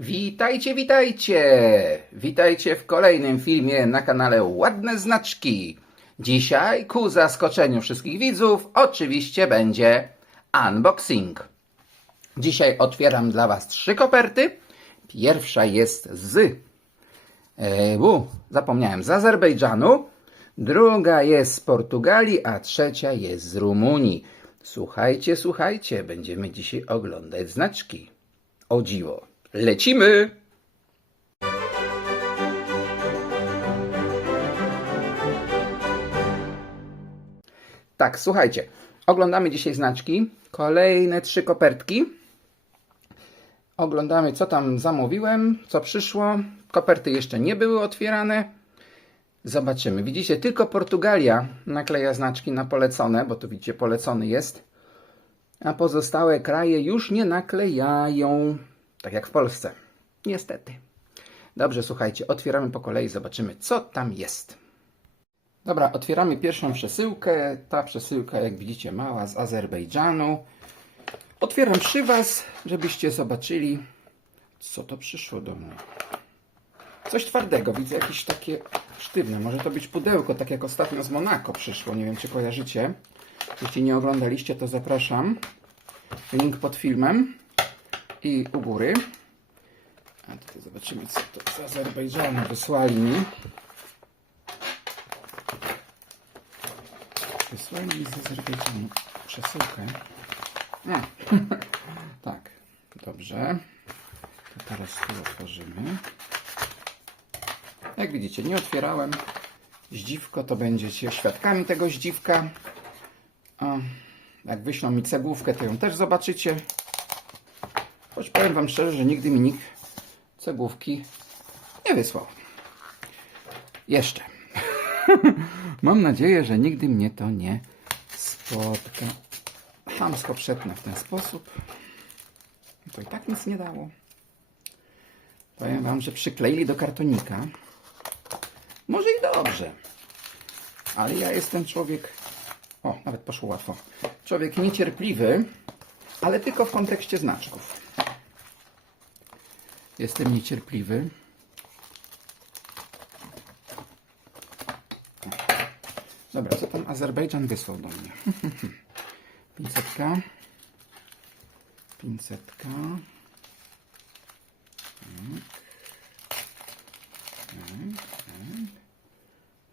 Witajcie, witajcie! Witajcie w kolejnym filmie na kanale Ładne Znaczki. Dzisiaj ku zaskoczeniu wszystkich widzów oczywiście będzie unboxing. Dzisiaj otwieram dla Was trzy koperty. Pierwsza jest z e, u, zapomniałem, z Azerbejdżanu. Druga jest z Portugalii, a trzecia jest z Rumunii. Słuchajcie, słuchajcie, będziemy dzisiaj oglądać znaczki. O dziwo. Lecimy! Tak, słuchajcie. Oglądamy dzisiaj znaczki. Kolejne trzy kopertki. Oglądamy, co tam zamówiłem, co przyszło. Koperty jeszcze nie były otwierane. Zobaczymy. Widzicie, tylko Portugalia nakleja znaczki na polecone, bo tu widzicie, polecony jest. A pozostałe kraje już nie naklejają. Tak jak w Polsce. Niestety. Dobrze, słuchajcie, otwieramy po kolei, zobaczymy, co tam jest. Dobra, otwieramy pierwszą przesyłkę. Ta przesyłka, jak widzicie, mała z Azerbejdżanu. Otwieram przy Was, żebyście zobaczyli, co to przyszło do mnie. Coś twardego, widzę jakieś takie sztywne. Może to być pudełko, tak jak ostatnio z Monako przyszło. Nie wiem, czy kojarzycie. Jeśli nie oglądaliście, to zapraszam. Link pod filmem i u góry. A tutaj zobaczymy, co to z Azerbejdżanu wysłali mi. Wysłali mi z Azerbejdżanu przesyłkę. A, tak, dobrze. To teraz tu otworzymy. Jak widzicie, nie otwierałem. Zdziwko, to będziecie świadkami tego zdziwka. A, jak wyślą mi cegłówkę, to ją też zobaczycie. Choć powiem Wam szczerze, że nigdy mi nikt cegłówki nie wysłał. Jeszcze. Mam nadzieję, że nigdy mnie to nie spotka. Chamsko przetnę w ten sposób. To i tak nic nie dało. Powiem Wam, że przykleili do kartonika. Może i dobrze. Ale ja jestem człowiek. O, nawet poszło łatwo. Człowiek niecierpliwy, ale tylko w kontekście znaczków. Jestem niecierpliwy. Dobra, co tam Azerbejdżan wysłał do mnie? Pincetka. Pincetka. Tak. Tak, tak,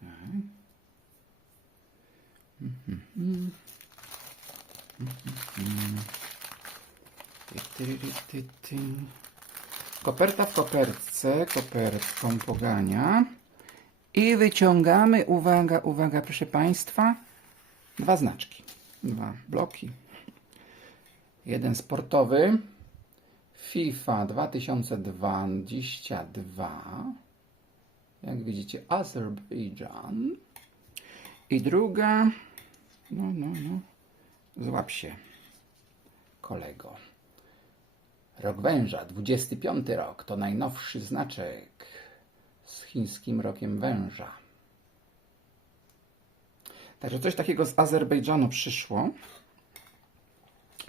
tak. Mhm. Mhm. Koperta w kopertce, kopertką pogania. I wyciągamy, uwaga, uwaga, proszę Państwa, dwa znaczki, dwa bloki. Jeden sportowy, FIFA 2022, jak widzicie, Azerbejdżan. I druga, no, no, no, złap się, kolego. Rok węża, 25 rok, to najnowszy znaczek z chińskim rokiem węża. Także coś takiego z Azerbejdżanu przyszło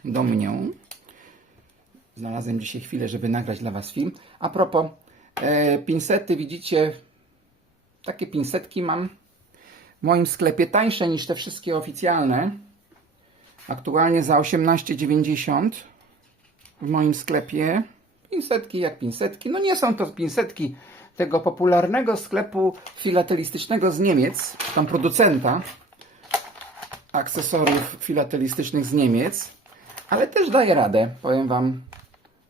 do mnie. Znalazłem dzisiaj chwilę, żeby nagrać dla Was film. A propos, e, pinsety, widzicie, takie pinsetki mam w moim sklepie, tańsze niż te wszystkie oficjalne. Aktualnie za 18,90 w moim sklepie. Pinsetki jak pinsetki. No nie są to pinsetki tego popularnego sklepu filatelistycznego z Niemiec, tam producenta akcesoriów filatelistycznych z Niemiec, ale też daje radę, powiem Wam.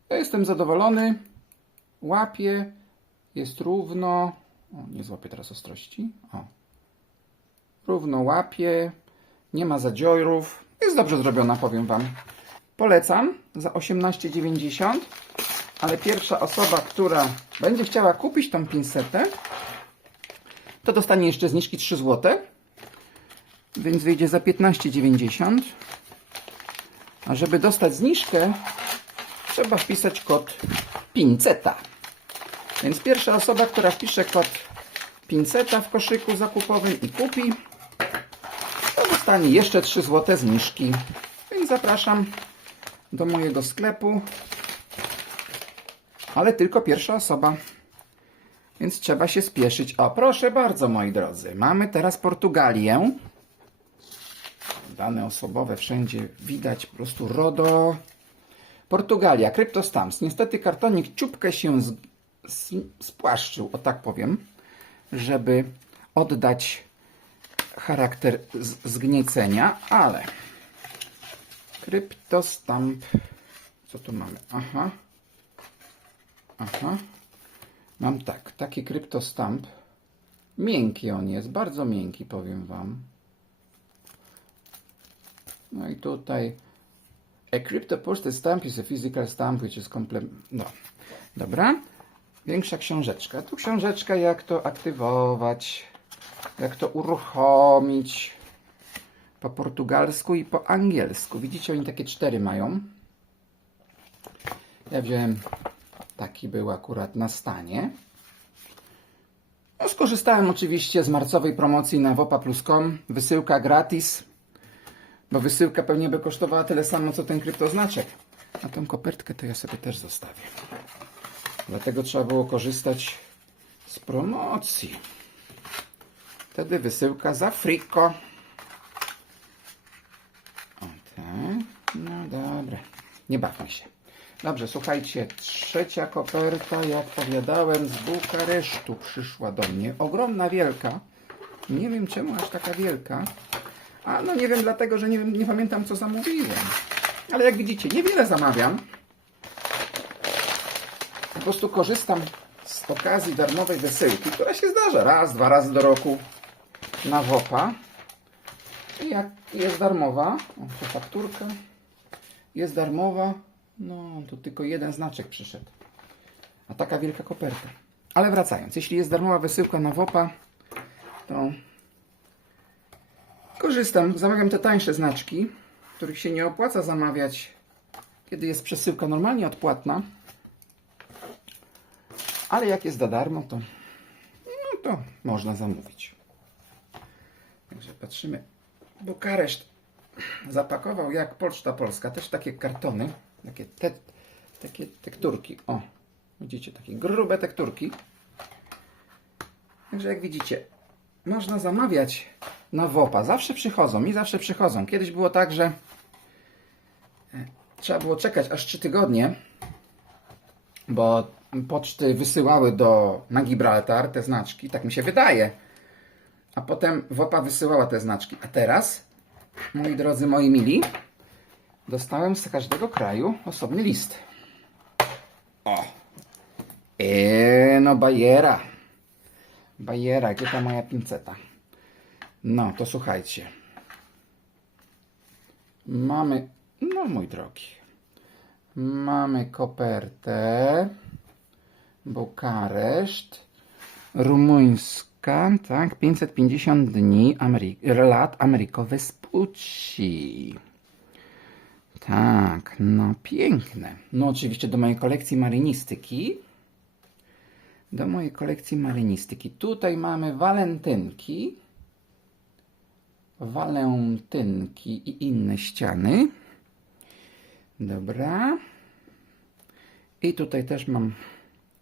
Ja jestem zadowolony, łapię, jest równo, o, nie złapię teraz ostrości, o. równo łapie, nie ma zadziorów, jest dobrze zrobiona, powiem Wam. Polecam za 18,90 ale pierwsza osoba, która będzie chciała kupić tą pinsetę, to dostanie jeszcze zniżki 3 zł, więc wyjdzie za 15,90. A żeby dostać zniżkę, trzeba wpisać kod pinceta. Więc pierwsza osoba, która wpisze kod pinceta w koszyku zakupowym i kupi, to dostanie jeszcze 3 zł zniżki. Więc zapraszam do mojego sklepu ale tylko pierwsza osoba. Więc trzeba się spieszyć. O, proszę bardzo, moi drodzy. Mamy teraz Portugalię. Dane osobowe wszędzie widać, po prostu RODO. Portugalia, Cryptostamps. Niestety kartonik ciupkę się z, z, spłaszczył, o tak powiem, żeby oddać charakter z, zgniecenia, ale Cryptostamp. Co tu mamy? Aha. Aha. Mam tak, taki Cryptostamp. Miękki on jest, bardzo miękki, powiem Wam. No i tutaj A crypto postage stamp is a physical stamp which is complete... No, dobra. Większa książeczka. Tu książeczka jak to aktywować, jak to uruchomić po portugalsku i po angielsku. Widzicie, oni takie cztery mają. Ja wziąłem taki był akurat na stanie. No, skorzystałem oczywiście z marcowej promocji na wopa.com. Wysyłka gratis. Bo wysyłka pewnie by kosztowała tyle samo, co ten kryptoznaczek. A tą kopertkę to ja sobie też zostawię. Dlatego trzeba było korzystać z promocji. Wtedy wysyłka za friko. O tak. No dobra. Nie bawmy się. Dobrze, słuchajcie. Trzecia koperta, jak powiadałem, z Bukaresztu przyszła do mnie. Ogromna, wielka. Nie wiem czemu aż taka wielka. A no nie wiem dlatego, że nie, wiem, nie pamiętam co zamówiłem. Ale jak widzicie, niewiele zamawiam. Po prostu korzystam z okazji darmowej wysyłki, która się zdarza raz, dwa razy do roku na WOPA. I jak jest darmowa, o, to fakturka, jest darmowa, no to tylko jeden znaczek przyszedł. A taka wielka koperta. Ale wracając, jeśli jest darmowa wysyłka na WOPA, to korzystam, zamawiam te tańsze znaczki, których się nie opłaca zamawiać, kiedy jest przesyłka normalnie odpłatna. Ale jak jest za darmo, to, no to można zamówić. Także patrzymy. Bukareszt zapakował jak Poczta Polska, też takie kartony, takie, te, takie tekturki. O, widzicie, takie grube tekturki. Także jak widzicie, można zamawiać na WOPA. Zawsze przychodzą, mi zawsze przychodzą. Kiedyś było tak, że e, trzeba było czekać aż 3 tygodnie, bo poczty wysyłały do, na Gibraltar te znaczki, tak mi się wydaje. A potem WOPA wysyłała te znaczki. A teraz, moi drodzy, moi mili, dostałem z każdego kraju osobny list. O! Eee, no bajera. Bajera, gdzie ta moja pinceta? No, to słuchajcie. Mamy, no mój drogi, mamy kopertę, Bukareszt, tak, 550 dni Amery- lat Ameryko Vespucci. Tak, no piękne. No oczywiście do mojej kolekcji marynistyki. Do mojej kolekcji marynistyki. Tutaj mamy walentynki. Walentynki i inne ściany. Dobra. I tutaj też mam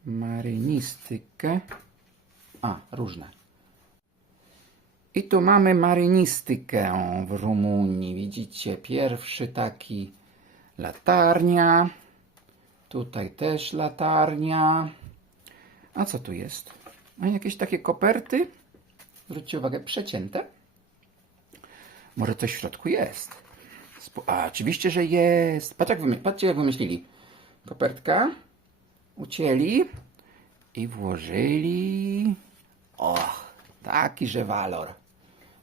marynistykę. A, różne. I tu mamy marynistykę w Rumunii. Widzicie, pierwszy taki latarnia. Tutaj też latarnia. A co tu jest? A jakieś takie koperty? Zwróćcie uwagę, przecięte. Może coś w środku jest. A, oczywiście, że jest. Patrz jak patrzcie, jak wymyślili. Kopertka, ucięli i włożyli. Och, takiże walor.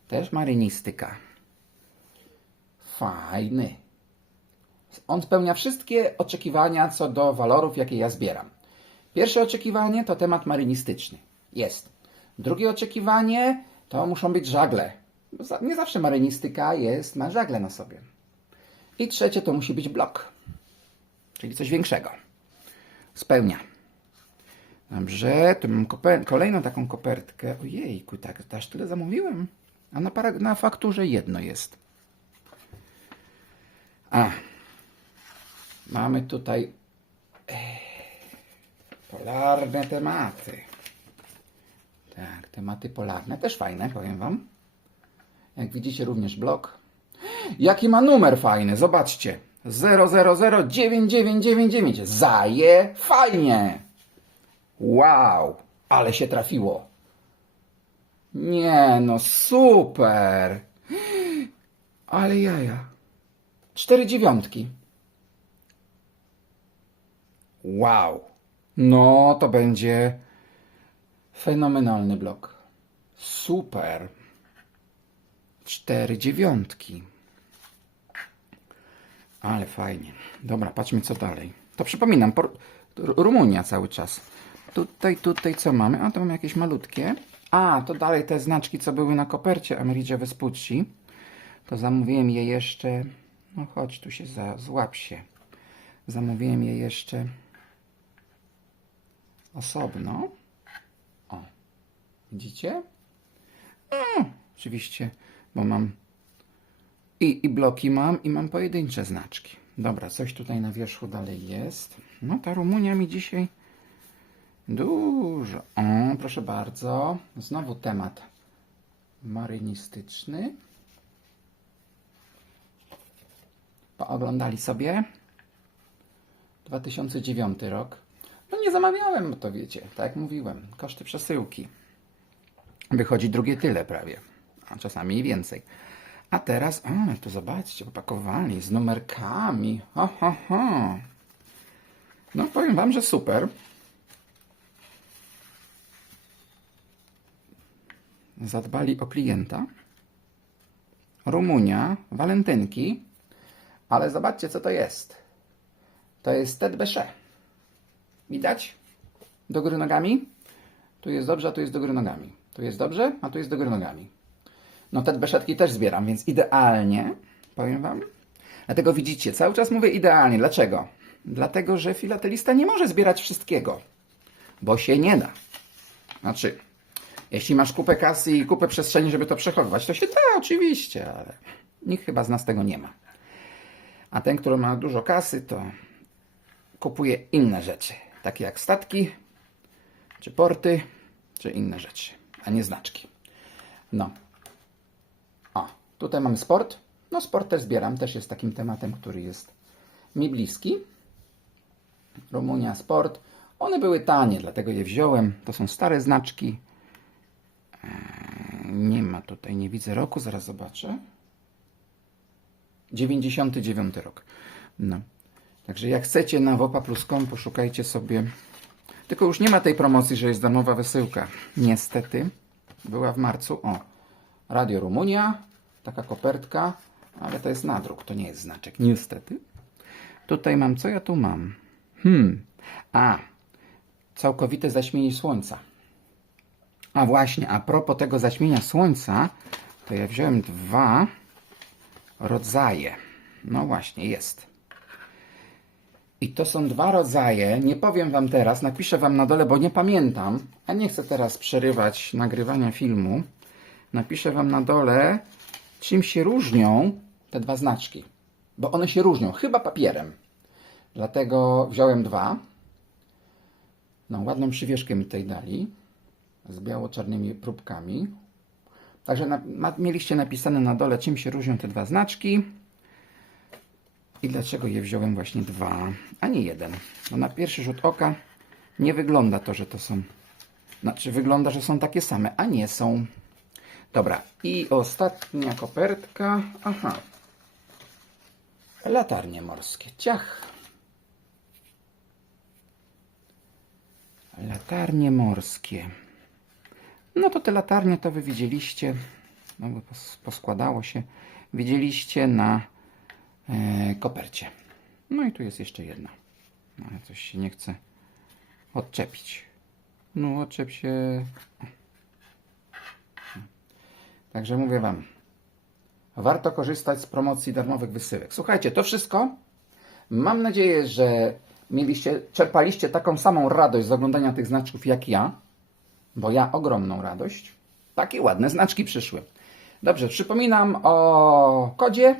Też marynistyka. Fajny. On spełnia wszystkie oczekiwania co do walorów, jakie ja zbieram. Pierwsze oczekiwanie to temat marynistyczny. Jest. Drugie oczekiwanie to muszą być żagle. Nie zawsze marynistyka jest, ma żagle na sobie. I trzecie to musi być blok. Czyli coś większego. Spełnia. Dobrze, tu mam kolejną taką kopertkę. Ojejku, tak, aż tyle zamówiłem. A na, na fakturze jedno jest. A, mamy tutaj Polarne tematy. Tak, tematy polarne. Też fajne, powiem Wam. Jak widzicie, również blok. Jaki ma numer fajny, zobaczcie. 0009999. Zaje fajnie. Wow, ale się trafiło. Nie, no super. Ale jaja. Cztery dziewiątki. Wow. No, to będzie fenomenalny blok. Super. Cztery dziewiątki. Ale fajnie. Dobra, patrzmy co dalej. To przypominam, Rumunia cały czas. Tutaj, tutaj co mamy? A, to mamy jakieś malutkie. A, to dalej te znaczki, co były na kopercie Amerige Vespucci. To zamówiłem je jeszcze... No chodź, tu się za... złap się. Zamówiłem je jeszcze osobno. O, widzicie? No, oczywiście, bo mam i, i bloki mam i mam pojedyncze znaczki. Dobra, coś tutaj na wierzchu dalej jest. No ta Rumunia mi dzisiaj dużo. O, proszę bardzo. Znowu temat marynistyczny. Pooglądali sobie. 2009 rok. No nie zamawiałem, bo to wiecie, tak jak mówiłem, koszty przesyłki. Wychodzi drugie tyle prawie, a czasami i więcej. A teraz, o, tu zobaczcie, opakowani z numerkami. Ho, ho, ho. No powiem wam, że super. Zadbali o klienta. Rumunia, walentynki. Ale zobaczcie, co to jest. To jest Ted Beche. Widać? Do góry nogami. Tu jest dobrze, a tu jest do góry nogami. Tu jest dobrze, a tu jest do góry nogami. No te beszetki też zbieram, więc idealnie, powiem Wam. Dlatego widzicie, cały czas mówię idealnie. Dlaczego? Dlatego, że filatelista nie może zbierać wszystkiego, bo się nie da. Znaczy, jeśli masz kupę kasy i kupę przestrzeni, żeby to przechowywać, to się da, oczywiście, ale nikt chyba z nas tego nie ma. A ten, który ma dużo kasy, to kupuje inne rzeczy, takie jak statki, czy porty, czy inne rzeczy, a nie znaczki. No. O, tutaj mamy sport. No, sport też zbieram, też jest takim tematem, który jest mi bliski. Rumunia, sport. One były tanie, dlatego je wziąłem. To są stare znaczki. Nie ma tutaj, nie widzę roku, zaraz zobaczę. 99 rok. No. Także jak chcecie na wopa.com poszukajcie sobie. Tylko już nie ma tej promocji, że jest darmowa wysyłka. Niestety. Była w marcu. O. Radio Rumunia. Taka kopertka. Ale to jest nadruk, to nie jest znaczek. Niestety. Tutaj mam, co ja tu mam? Hmm. A. Całkowite zaćmienie słońca. A właśnie, a propos tego zaćmienia słońca, to ja wziąłem dwa rodzaje. No właśnie, jest. I to są dwa rodzaje. Nie powiem Wam teraz, napiszę Wam na dole, bo nie pamiętam, a nie chcę teraz przerywać nagrywania filmu. Napiszę Wam na dole, czym się różnią te dwa znaczki. Bo one się różnią, chyba papierem. Dlatego wziąłem dwa. No, ładną przywieszkę mi tutaj dali. Z biało-czarnymi próbkami. Także na, ma, mieliście napisane na dole, czym się różnią te dwa znaczki. I dlaczego je wziąłem właśnie dwa, a nie jeden. No na pierwszy rzut oka nie wygląda to, że to są... Znaczy wygląda, że są takie same, a nie są. Dobra, i ostatnia kopertka. Aha. Latarnie morskie. Ciach. Latarnie morskie. No to te latarnie to wy widzieliście, no bo pos- poskładało się, widzieliście na e, kopercie. No i tu jest jeszcze jedna. No, ale coś się nie chce odczepić. No odczep się. Także mówię Wam, warto korzystać z promocji darmowych wysyłek. Słuchajcie, to wszystko. Mam nadzieję, że mieliście, czerpaliście taką samą radość z oglądania tych znaczków jak ja, bo ja ogromną radość. Takie ładne znaczki przyszły. Dobrze, przypominam o kodzie.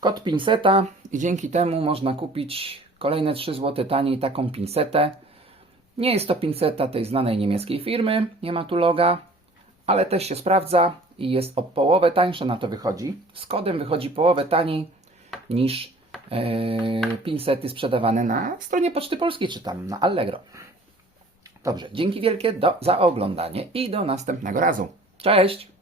Kod pinseta i dzięki temu można kupić kolejne 3 zł taniej taką pinsetę. Nie jest to pinceta tej znanej niemieckiej firmy, nie ma tu loga, ale też się sprawdza i jest o połowę tańsze na to wychodzi. Z kodem wychodzi połowę taniej niż e, pincety sprzedawane na stronie Poczty Polskiej czy tam na Allegro. Dobrze, dzięki wielkie do, za oglądanie i do następnego razu. Cześć!